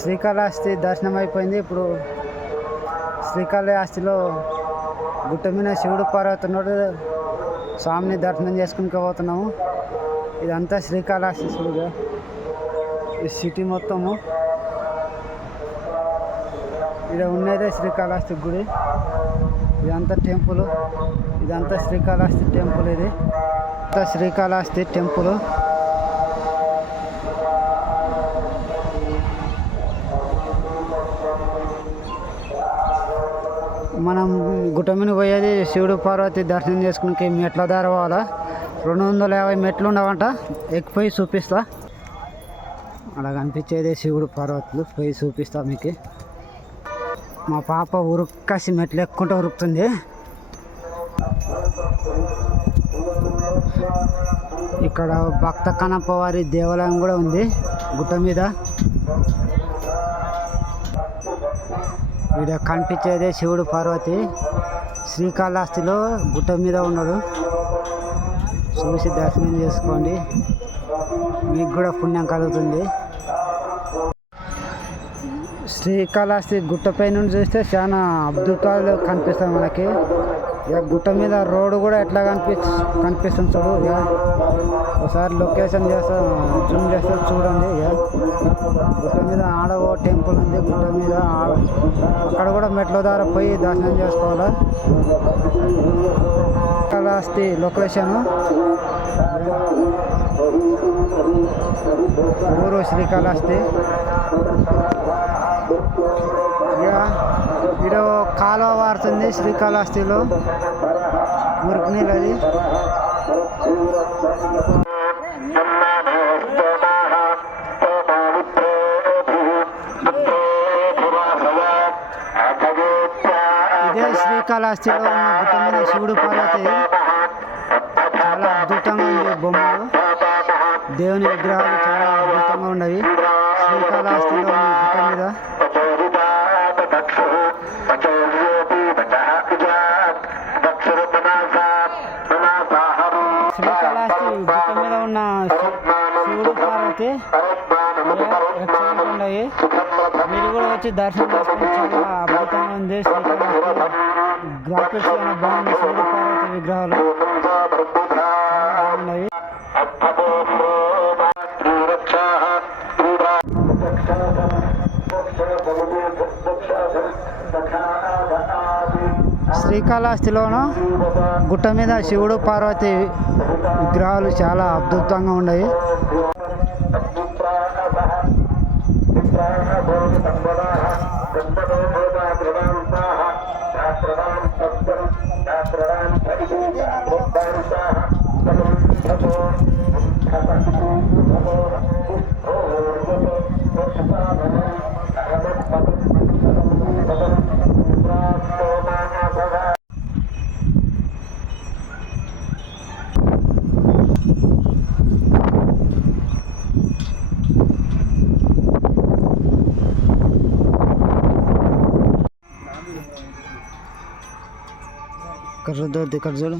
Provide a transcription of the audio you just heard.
శ్రీకాళహస్తి దర్శనం అయిపోయింది. ఇప్పుడు శ్రీకాళహస్తిలో గుట్ట మీద శివుడు పార్వతి ఉన్నాడు. స్వామిని దర్శనం చేసుకుని పోతున్నాము. ఇదంతా శ్రీకాళహస్తి శివుడు, ఈ సిటీ మొత్తము. ఇక్కడ ఉన్నదే శ్రీకాళహస్తి గుడి. ఇదంతా టెంపుల్, ఇదంతా శ్రీకాళహస్తి టెంపుల్. ఇది శ్రీకాళహస్తి టెంపుల్. మనం గుట్ట మీద పోయేది శివుడు పార్వతి దర్శనం చేసుకుని మెట్ల దారి పోవాలా. 250 మెట్లు ఉండవంట. ఎక్కిపోయి చూపిస్తా. అలా కనిపించేది శివుడు పార్వతులు. పోయి చూపిస్తా మీకు. మా పాప ఉరుక్కసి మెట్లు ఎక్కుంటూ ఉరుకుతుంది. ఇక్కడ భక్త కనప వారి దేవాలయం కూడా ఉంది గుట్ట మీద. ఇక్కడ కనిపించేదే శివుడు పార్వతి. శ్రీకాళహస్తిలో గుట్ట మీద ఉన్నాడు. చూసి దర్శనం చేసుకోండి, మీకు కూడా పుణ్యం కలుగుతుంది. శ్రీకాళహస్తి గుట్టపై నుండి చూస్తే చాలా అద్భుతాలు కనిపిస్తాయి మనకి. ఇక గుట్ట మీద రోడ్డు కూడా ఎట్లా కనిపిస్తుంది చూడు. ఇక ఒకసారి లొకేషన్ చేస్తా, జూమ్ చేస్తే చూడండి. ఇక గుట్ట మీద ఆడవో టెంపుల్ ఉంది. గుట్ట మీద అక్కడ కూడా మెట్ల ద్వారా పోయి దర్శనం చేసుకోవాలి. శ్రీకాళహస్తి లొకేషను ఊరు శ్రీకాళహస్తి. ఇక్కడ కాలువ వారుతుంది శ్రీకాళహస్తిలో, మురికి నీళ్ళు. అది ఇదే శ్రీకాళహస్తిలో ఉన్న గుట్ట మీద శివుడు పార్వతి. చాలా అద్భుతంగా ఉంది. బొమ్మలు, దేవుని విగ్రహాలు చాలా అద్భుతంగా ఉన్నవి శ్రీకాళహస్తిలో ఉన్న గుట్ట మీద. శ్రీకాళహస్తి గుట్ట మీద ఉన్న శివుడు పార్వతి ఎక్సలెంట్ ఉన్నాయి. మీరు కూడా వచ్చి దర్శనం చేసుకుని చాలా అద్భుతంగా ఉంది. శ్రీకాళహస్తి గ్రాఫిక్స్ చాలా బాగుంది. శివుడు పార్వతి విగ్రహాలు చాలా బాగున్నాయి. శ్రీకాళహస్తిలోను గుట్ట మీద శివుడు పార్వతి విగ్రహాలు చాలా అద్భుతంగా ఉన్నాయి. ఇక్కడ చూడు.